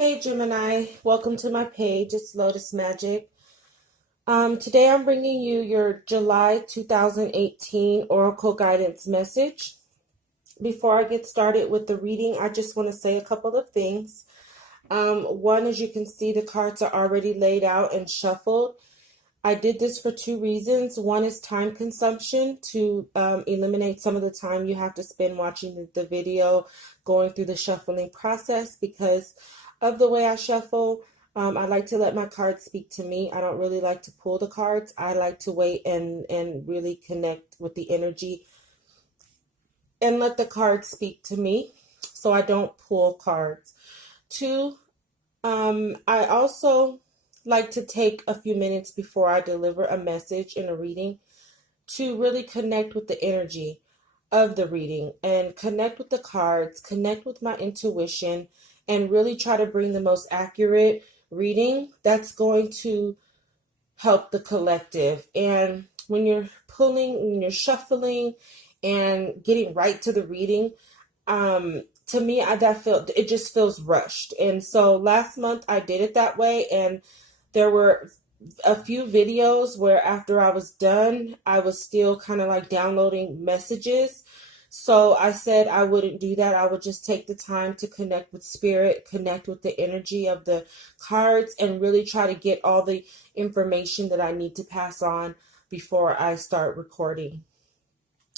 Hey Gemini, welcome to my page. It's Lotus Magic. Today I'm bringing you your July 2018 Oracle Guidance message. Before I get started with the reading, I just want to say a couple of things. One, as you can see, the cards are already laid out and shuffled. I did this for two reasons. One is time consumption to eliminate some of the time you have to spend watching the video, going through the shuffling process because of the way I shuffle. I like to let my cards speak to me. I don't really like to pull the cards. I like to wait and really connect with the energy and let the cards speak to me. So I don't pull cards. Two, I also like to take a few minutes before I deliver a message in a reading to really connect with the energy of the reading and connect with the cards, connect with my intuition, and really try to bring the most accurate reading that's going to help the collective. And when you're pulling, when you're shuffling and getting right to the reading, to me, it just feels rushed. And so last month I did it that way, and there were a few videos where after I was done, I was still kind of like downloading messages. So I said I wouldn't do that. I would just take the time to connect with spirit, connect with the energy of the cards, and really try to get all the information that I need to pass on before I start recording.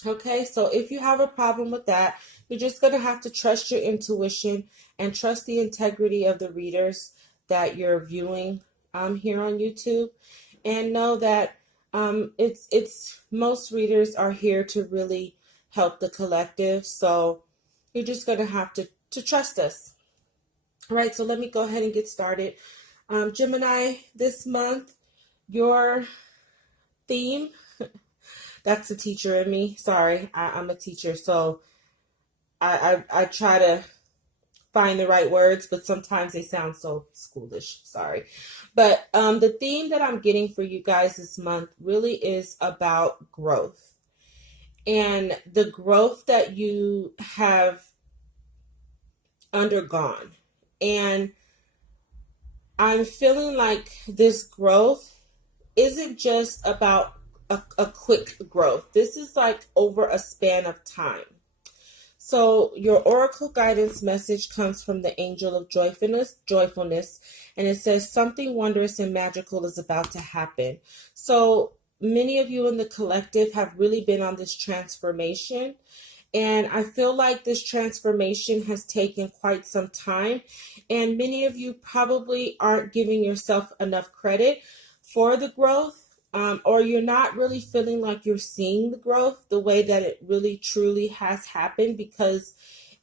Okay, so if you have a problem with that, you're just going to have to trust your intuition and trust the integrity of the readers that you're viewing here on YouTube, and know that it's most readers are here to really help the collective. So you're just going to have to trust us. All right, so let me go ahead and get started. Gemini, this month, your theme, that's the teacher in me. Sorry, I'm a teacher, so I try to find the right words, but sometimes they sound so schoolish. Sorry. But the theme that I'm getting for you guys this month really is about growth and the growth that you have undergone. And I'm feeling like this growth isn't just about a quick growth. This is like over a span of time. So your oracle guidance message comes from the angel of joyfulness, and it says something wondrous and magical is about to happen. So many of you in the collective have really been on this transformation, and I feel like this transformation has taken quite some time, and many of you probably aren't giving yourself enough credit for the growth. Or you're not really feeling like you're seeing the growth the way that it really truly has happened, because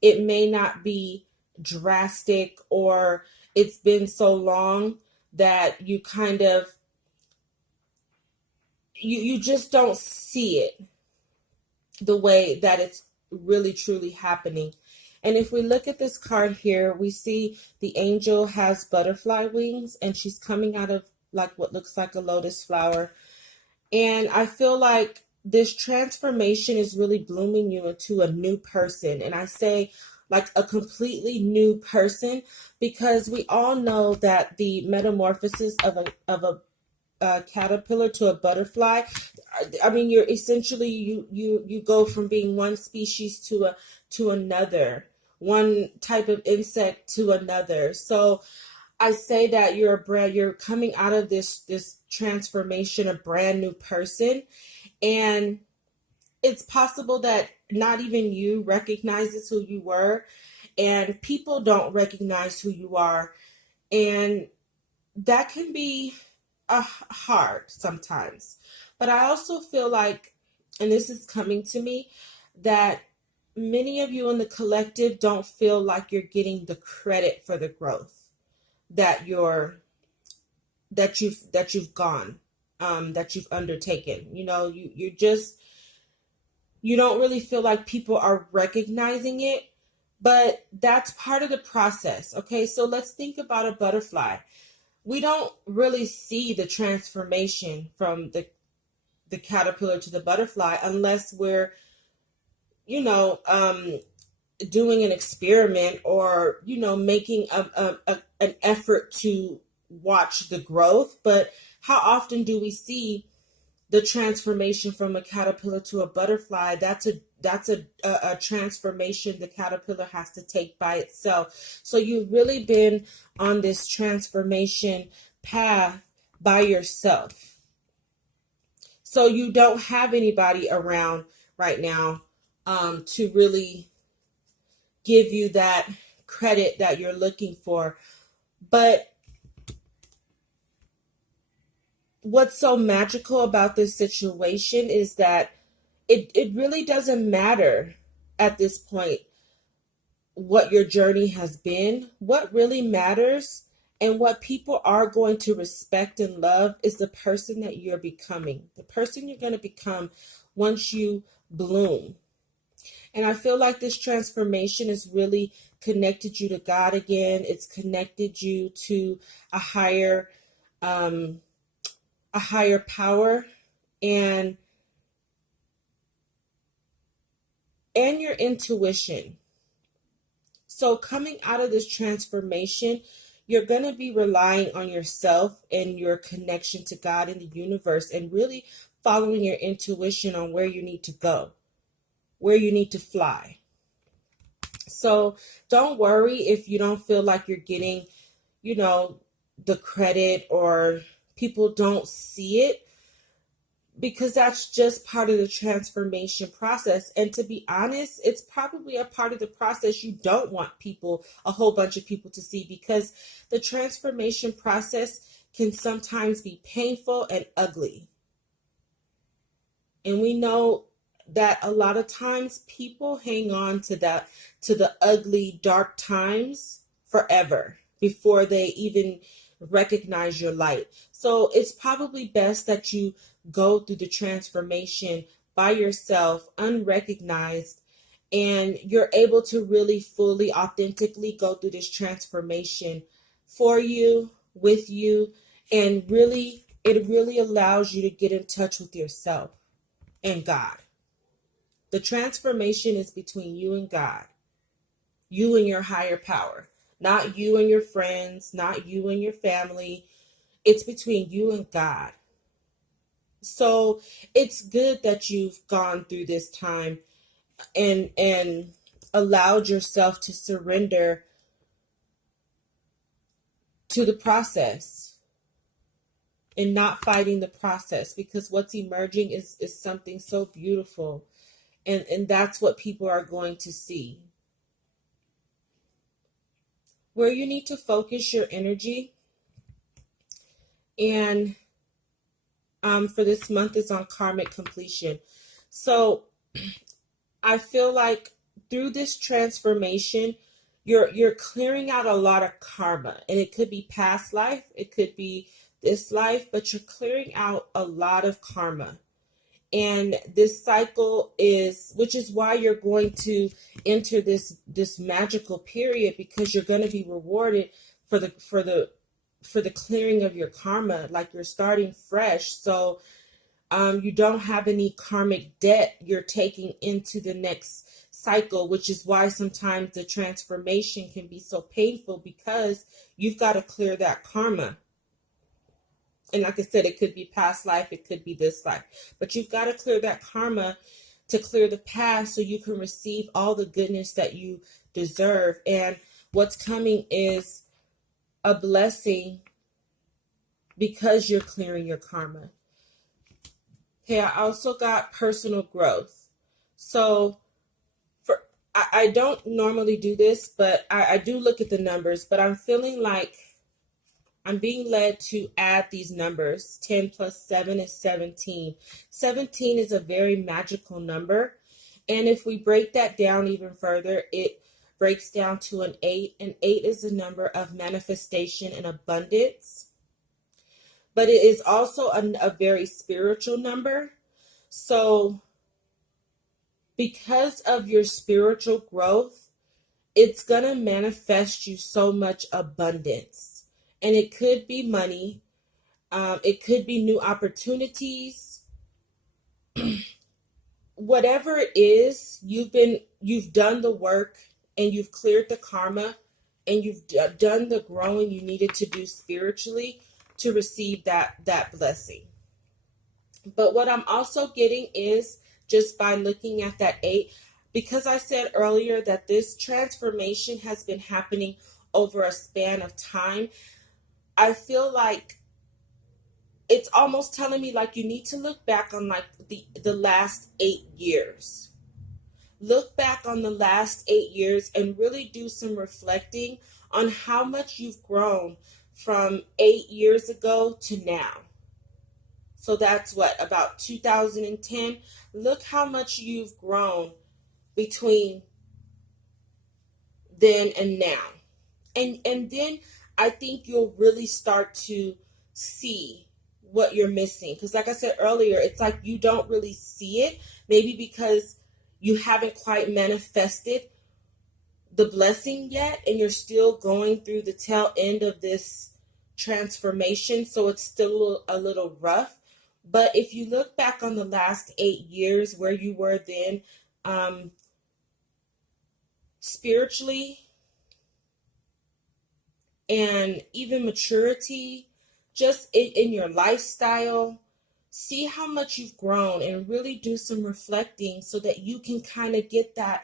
it may not be drastic, or it's been so long that you kind of you just don't see it the way that it's really truly happening. And if we look at this card here, we see the angel has butterfly wings, and she's coming out of like what looks like a lotus flower. And I feel like this transformation is really blooming you into a new person. And I say like a completely new person, because we all know that the metamorphosis of a caterpillar to a butterfly, I mean, you're essentially you go from being one species to another, one type of insect to another. So I say that you're coming out of this transformation, a brand new person, and it's possible that not even you recognizes who you were, and people don't recognize who you are, and that can be hard sometimes. But I also feel like, and this is coming to me, that many of you in the collective don't feel like you're getting the credit for the growth that you've gone, that you've undertaken. You know, you don't really feel like people are recognizing it, but that's part of the process. Okay, so let's think about a butterfly. We don't really see the transformation from the caterpillar to the butterfly unless we're, you know, doing an experiment, or making an effort to watch the growth. But how often do we see the transformation from a caterpillar to a butterfly? That's a transformation the caterpillar has to take by itself. So you've really been on this transformation path by yourself. So you don't have anybody around right now to really give you that credit that you're looking for. But what's so magical about this situation is that it really doesn't matter at this point what your journey has been. What really matters and what people are going to respect and love is the person that you're becoming, the person you're going to become once you bloom. And I feel like this transformation has really connected you to God again. It's connected you to a higher power, and your intuition. So coming out of this transformation, you're going to be relying on yourself and your connection to God and the universe, and really following your intuition on where you need to go, where you need to fly. So don't worry if you don't feel like you're getting, the credit, or people don't see it, because that's just part of the transformation process. And to be honest, it's probably a part of the process you don't want a whole bunch of people to see, because the transformation process can sometimes be painful and ugly. And we know that a lot of times people hang on to the ugly, dark times forever before they even recognize your light. So it's probably best that you go through the transformation by yourself, unrecognized, and you're able to really fully, authentically go through this transformation for you, with you, and it really allows you to get in touch with yourself and God. The transformation is between you and God, you and your higher power, not you and your friends, not you and your family. It's between you and God. So it's good that you've gone through this time and allowed yourself to surrender to the process and not fighting the process, because what's emerging is something so beautiful. And that's what people are going to see. Where you need to focus your energy and for this month is on karmic completion. So I feel like through this transformation, you're clearing out a lot of karma, and it could be past life, it could be this life, but you're clearing out a lot of karma. And this cycle which is why you're going to enter this magical period, because you're going to be rewarded for the clearing of your karma, like you're starting fresh. So you don't have any karmic debt you're taking into the next cycle, which is why sometimes the transformation can be so painful, because you've got to clear that karma. And like I said, it could be past life, it could be this life, but you've got to clear that karma to clear the past, so you can receive all the goodness that you deserve. And what's coming is a blessing, because you're clearing your karma. Okay, I also got personal growth. So I don't normally do this, but I do look at the numbers, but I'm feeling like I'm being led to add these numbers. 10 plus 7 is 17. 17 is a very magical number. And if we break that down even further, it breaks down to an 8. And 8 is a number of manifestation and abundance. But it is also a very spiritual number. So because of your spiritual growth, it's going to manifest you so much abundance. And it could be money. It could be new opportunities. whatever it is, you've done the work and you've cleared the karma and you've done the growing you needed to do spiritually to receive that blessing. But what I'm also getting is, just by looking at that 8, because I said earlier that this transformation has been happening over a span of time, I feel like it's almost telling me like you need to look back on like the last 8 years. Look back on the last 8 years and really do some reflecting on how much you've grown from 8 years ago to now. So that's what, about 2010. Look how much you've grown between then and now. And then I think you'll really start to see what you're missing. Because like I said earlier, it's like you don't really see it. Maybe because you haven't quite manifested the blessing yet, and you're still going through the tail end of this transformation. So it's still a little rough. But if you look back on the last 8 years, where you were then, spiritually and even maturity, just in your lifestyle, see how much you've grown and really do some reflecting so that you can kind of get that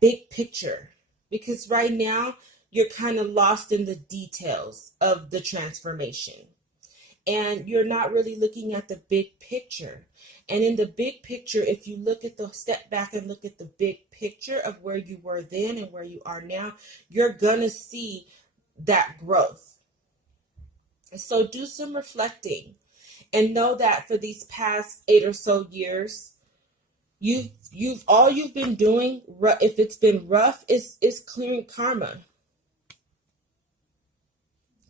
big picture. Because right now you're kind of lost in the details of the transformation. And you're not really looking at the big picture. And in the big picture, if you step back and look at the big picture of where you were then and where you are now, you're going to see that growth. And so do some reflecting and know that for these past 8 or so years, all you've been doing, if it's been rough, is clearing karma.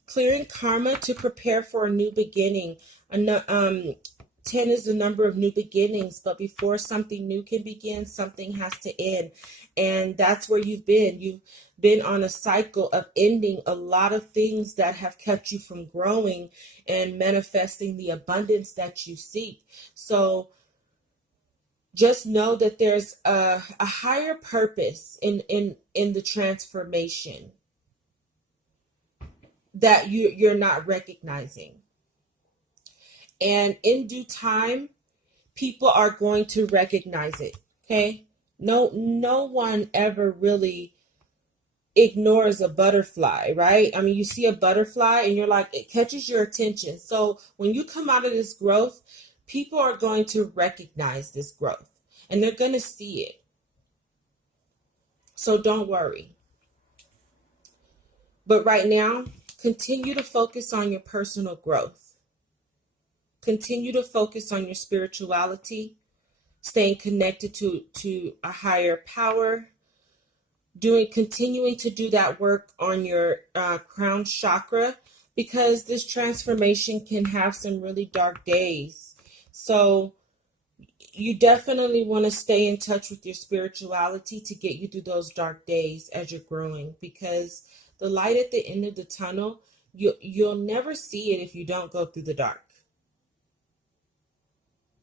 Clearing karma to prepare for a new beginning. 10 is the number of new beginnings, but before something new can begin, something has to end. And that's where you've been. You've been on a cycle of ending a lot of things that have kept you from growing and manifesting the abundance that you seek. So just know that there's a higher purpose in the transformation that you're not recognizing. And in due time, people are going to recognize it. Okay? No one ever really ignores a butterfly, right? I mean, you see a butterfly and you're like, it catches your attention. So when you come out of this growth, people are going to recognize this growth and they're going to see it. So don't worry. But right now, continue to focus on your personal growth. Continue to focus on your spirituality, staying connected to a higher power, continuing to do that work on your crown chakra, because this transformation can have some really dark days. So you definitely want to stay in touch with your spirituality to get you through those dark days as you're growing, because the light at the end of the tunnel, you'll never see it if you don't go through the dark.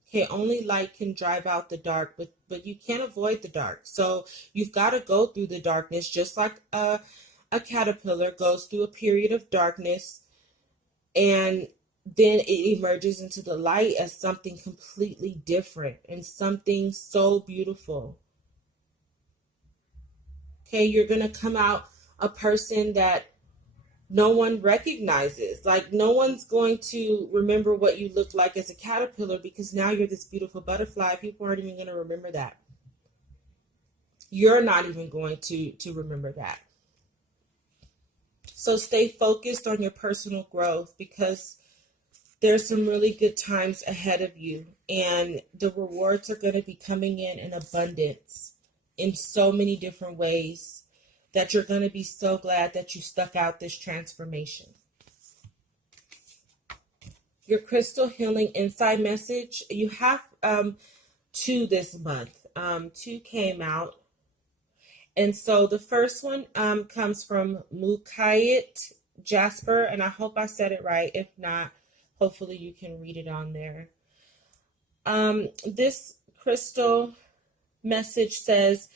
Okay, only light can drive out the dark, but you can't avoid the dark. So you've got to go through the darkness, just like a caterpillar goes through a period of darkness, and then it emerges into the light as something completely different and something so beautiful. Okay, you're going to come out a person that no one recognizes. Like, no one's going to remember what you looked like as a caterpillar, because now you're this beautiful butterfly. People aren't even going to remember that. You're not even going to remember that. So stay focused on your personal growth, because there's some really good times ahead of you, and the rewards are going to be coming in abundance in so many different ways that you're going to be so glad that you stuck out this transformation. Your crystal healing inside message, you have 2 this month. 2 came out. And so the first one comes from Mukayet Jasper, and I hope I said it right. If not, hopefully you can read it on there. This crystal message says,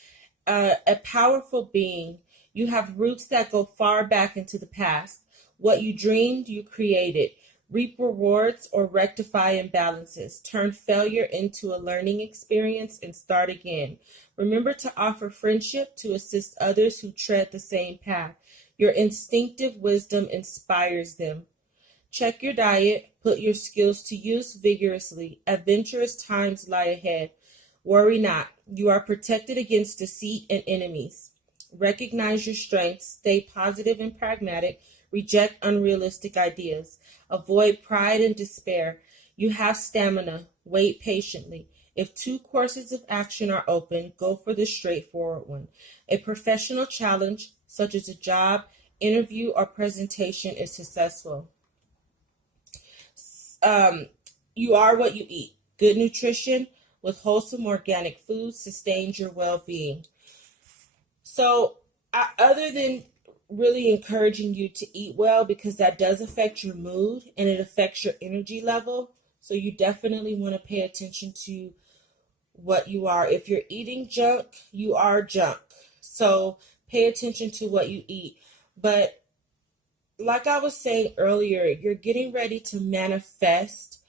a powerful being. You have roots that go far back into the past. What you dreamed, you created. Reap rewards or rectify imbalances. Turn failure into a learning experience and start again. Remember to offer friendship to assist others who tread the same path. Your instinctive wisdom inspires them. Check your diet. Put your skills to use vigorously. Adventurous times lie ahead. Worry not. You are protected against deceit and enemies. Recognize your strengths. Stay positive and pragmatic. Reject unrealistic ideas. Avoid pride and despair. You have stamina. Wait patiently. If two courses of action are open, go for the straightforward one. A professional challenge, such as a job, interview, or presentation, is successful. You are what you eat. Good nutrition with wholesome organic food sustains your well-being. So, other than really encouraging you to eat well, because that does affect your mood and it affects your energy level, so you definitely want to pay attention to what you are. If you're eating junk, you are junk. So pay attention to what you eat. But like I was saying earlier, you're getting ready to manifest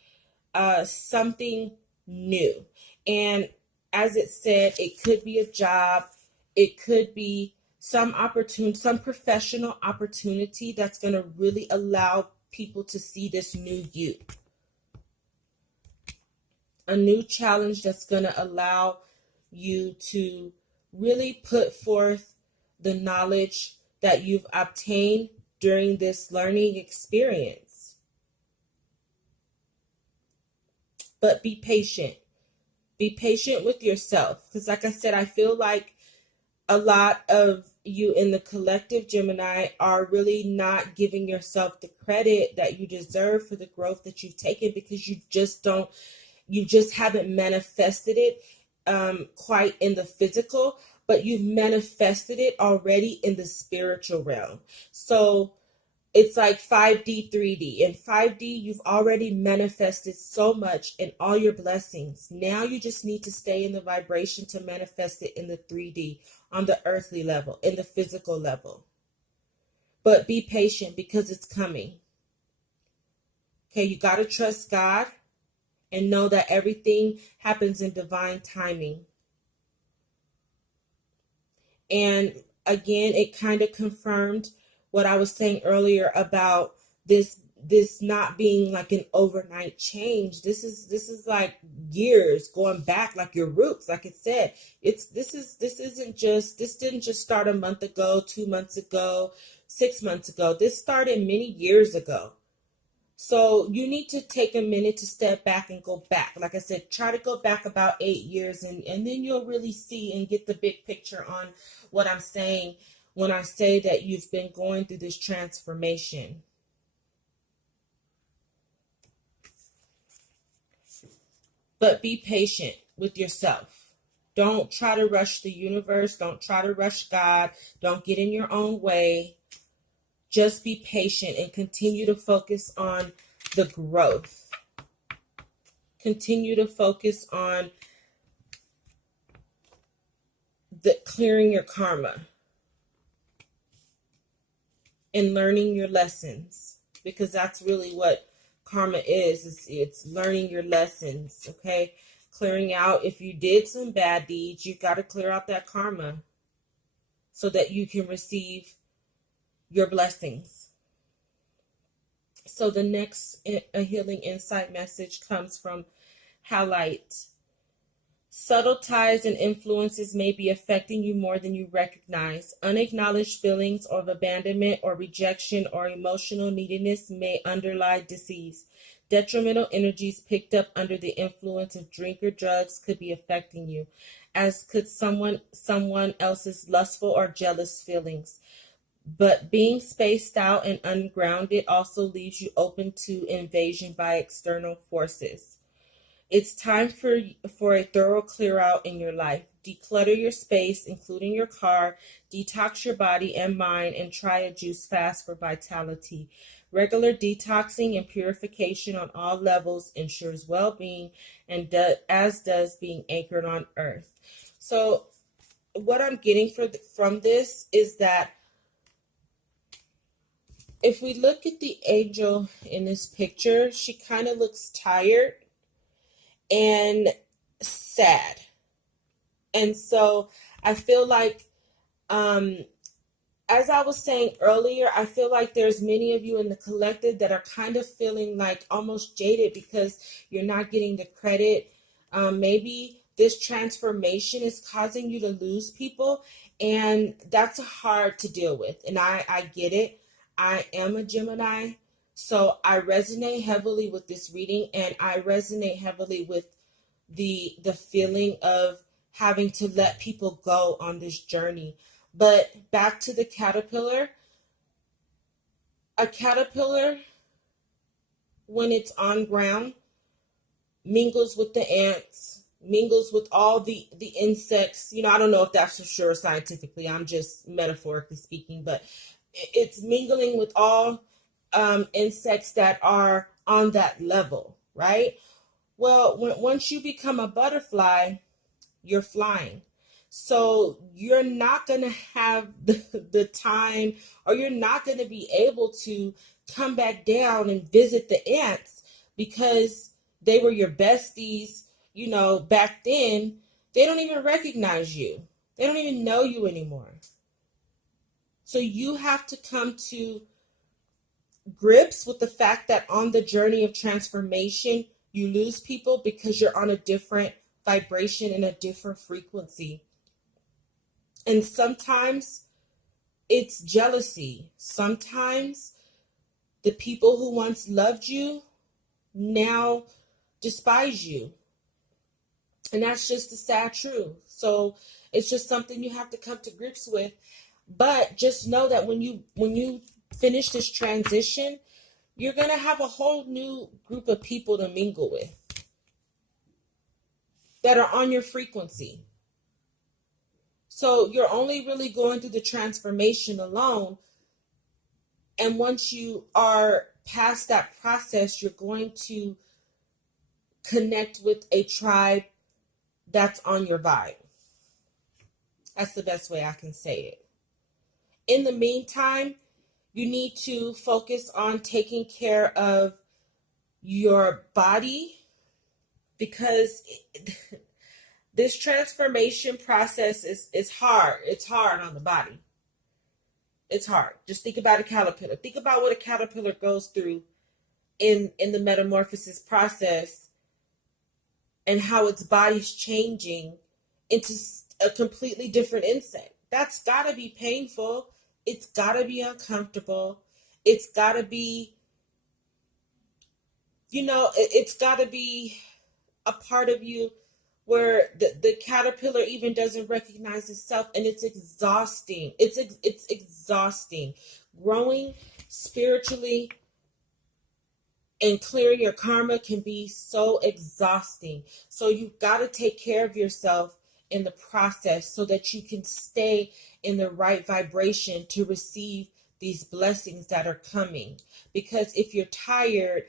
something new. And as it said, it could be a job, it could be some opportunity, some professional opportunity that's going to really allow people to see this new you. A new challenge that's going to allow you to really put forth the knowledge that you've obtained during this learning experience. But be patient. Be patient with yourself. Because like I said, I feel like a lot of you in the collective Gemini are really not giving yourself the credit that you deserve for the growth that you've taken, because you just haven't manifested it quite in the physical, but you've manifested it already in the spiritual realm. So it's like 5D, 3D. In 5D, you've already manifested so much in all your blessings. Now you just need to stay in the vibration to manifest it in the 3D, on the earthly level, in the physical level. But be patient, because it's coming. Okay, you got to trust God and know that everything happens in divine timing. And again, it kind of confirmed what I was saying earlier about this not being like an overnight change. This is like years going back, like your roots. Like it said, this didn't just start a month ago, 2 months ago, 6 months ago. This started many years ago. So you need to take a minute to step back and go back. Like I said, try to go back about 8 years, and then you'll really see and get the big picture on what I'm saying when I say that you've been going through this transformation. But be patient with yourself. Don't try to rush the universe. Don't try to rush God. Don't get in your own way. Just be patient and continue to focus on the growth. Continue to focus on the clearing your karma and learning your lessons, because that's really what karma is. It's learning your lessons, okay? Clearing out, if you did some bad deeds, you got to clear out that karma so that you can receive your blessings. So the next a healing insight message comes from Halite. Subtle ties and influences may be affecting you more than you recognize. Unacknowledged feelings of abandonment or rejection or emotional neediness may underlie disease. Detrimental energies picked up under the influence of drink or drugs could be affecting you, as could someone else's lustful or jealous feelings. But being spaced out and ungrounded also leaves you open to invasion by external forces. It's time for a thorough clear out in your life. Declutter your space, including your car, detox your body and mind, and try a juice fast for vitality. Regular detoxing and purification on all levels ensures well-being, and as does being anchored on earth. So what I'm getting from this is that if we look at the angel in this picture, she kind of looks tired and sad. And so I feel like, as I was saying earlier, I feel like there's many of you in the collective that are kind of feeling like almost jaded because you're not getting the credit. Maybe this transformation is causing you to lose people, and that's hard to deal with. And I get it. I am a Gemini, so I resonate heavily with this reading, and I resonate heavily with the feeling of having to let people go on this journey. But back to the caterpillar. A caterpillar, when it's on ground, mingles with the ants, mingles with all the insects. I don't know if that's for sure scientifically. I'm just metaphorically speaking, but it's mingling with all insects that are on that level, right? Well, once you become a butterfly, you're flying. So you're not going to have the time, or you're not going to be able to come back down and visit the ants because they were your besties, back then. They don't even recognize you. They don't even know you anymore. So you have to come to grips with the fact that on the journey of transformation, you lose people because you're on a different vibration and a different frequency. And sometimes it's jealousy. Sometimes the people who once loved you now despise you. And that's just the sad truth. So it's just something you have to come to grips with. But just know that when you finish this transition, you're going to have a whole new group of people to mingle with that are on your frequency. So you're only really going through the transformation alone. And once you are past that process, you're going to connect with a tribe that's on your vibe. That's the best way I can say it. In the meantime, you need to focus on taking care of your body, because this transformation process is hard. It's hard on the body. It's hard. Just think about a caterpillar. Think about what a caterpillar goes through in the metamorphosis process, and how its body's changing into a completely different insect. That's got to be painful. It's got to be uncomfortable. It's got to be, it's got to be a part of you where the caterpillar even doesn't recognize itself, and it's exhausting. It's exhausting. Growing spiritually and clearing your karma can be so exhausting. So you've got to take care of yourself in the process so that you can stay in the right vibration to receive these blessings that are coming. Because if you're tired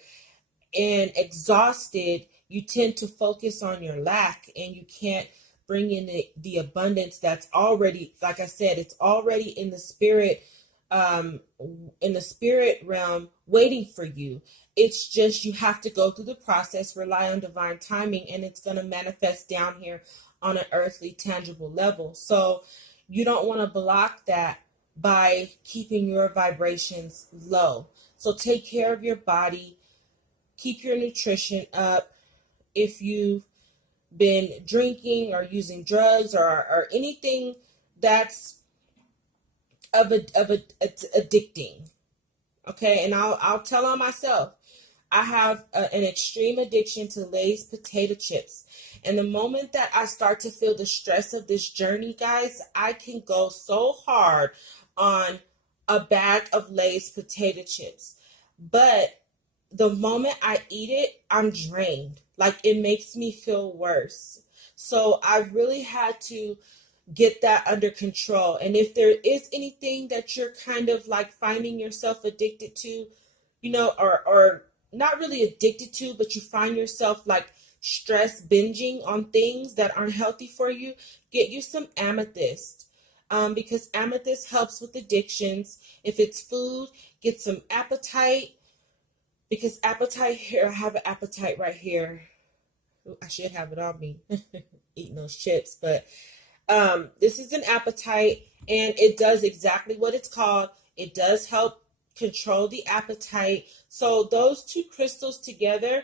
and exhausted, you tend to focus on your lack, and you can't bring in the abundance that's already, like I said, it's already in the spirit realm waiting for you. It's just you have to go through the process, rely on divine timing, and it's going to manifest down here on an earthly, tangible level. So you don't want to block that by keeping your vibrations low. So take care of your body, keep your nutrition up. If you've been drinking or using drugs or anything that's addicting, okay, and I'll tell on myself. I have an extreme addiction to Lay's potato chips. And the moment that I start to feel the stress of this journey, guys, I can go so hard on a bag of Lay's potato chips. But the moment I eat it, I'm drained. Like it makes me feel worse. So I really had to get that under control. And if there is anything that you're kind of like finding yourself addicted to, or not really addicted to, but you find yourself like stress binging on things that aren't healthy for you, get you some amethyst. Because amethyst helps with addictions. If it's food, get some appetite. Because appetite here, I have an appetite right here. Ooh, I should have it on me, eating those chips. But this is an appetite, and it does exactly what it's called. It does help control the appetite. So those two crystals together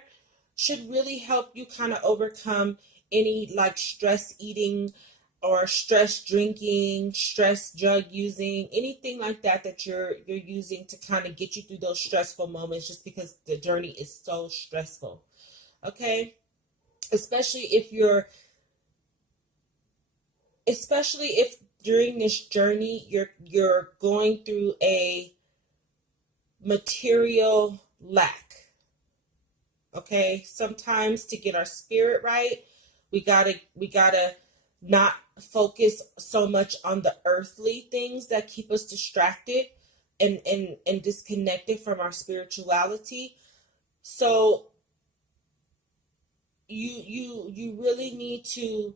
should really help you kind of overcome any like stress eating or stress drinking, stress drug using, anything like that that you're using to kind of get you through those stressful moments, just because the journey is so stressful. Okay? Especially if during this journey you're going through a material lack. Okay, sometimes to get our spirit right, we gotta not focus so much on the earthly things that keep us distracted and disconnected from our spirituality. So you really need to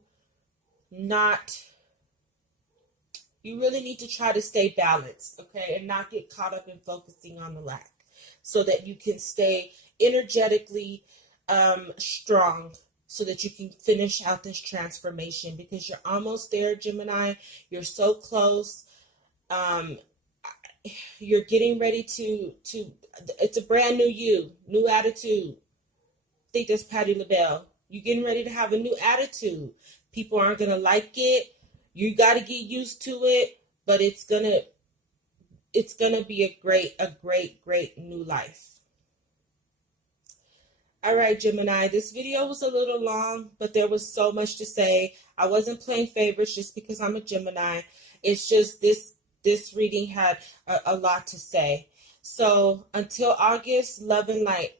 not you really need to try to stay balanced, okay, and not get caught up in focusing on the lack, so that you can stay energetically strong, so that you can finish out this transformation, because you're almost there, Gemini. You're so close. Um, you're getting ready to it's a brand new you, new attitude. I think that's Patti LaBelle. You're getting ready to have a new attitude. People aren't gonna like it. You got to get used to it, but it's gonna be a great new life. All right, Gemini, this video was a little long, but there was so much to say. I wasn't playing favorites just because I'm a Gemini. It's just this reading had a lot to say. So until August, love and light.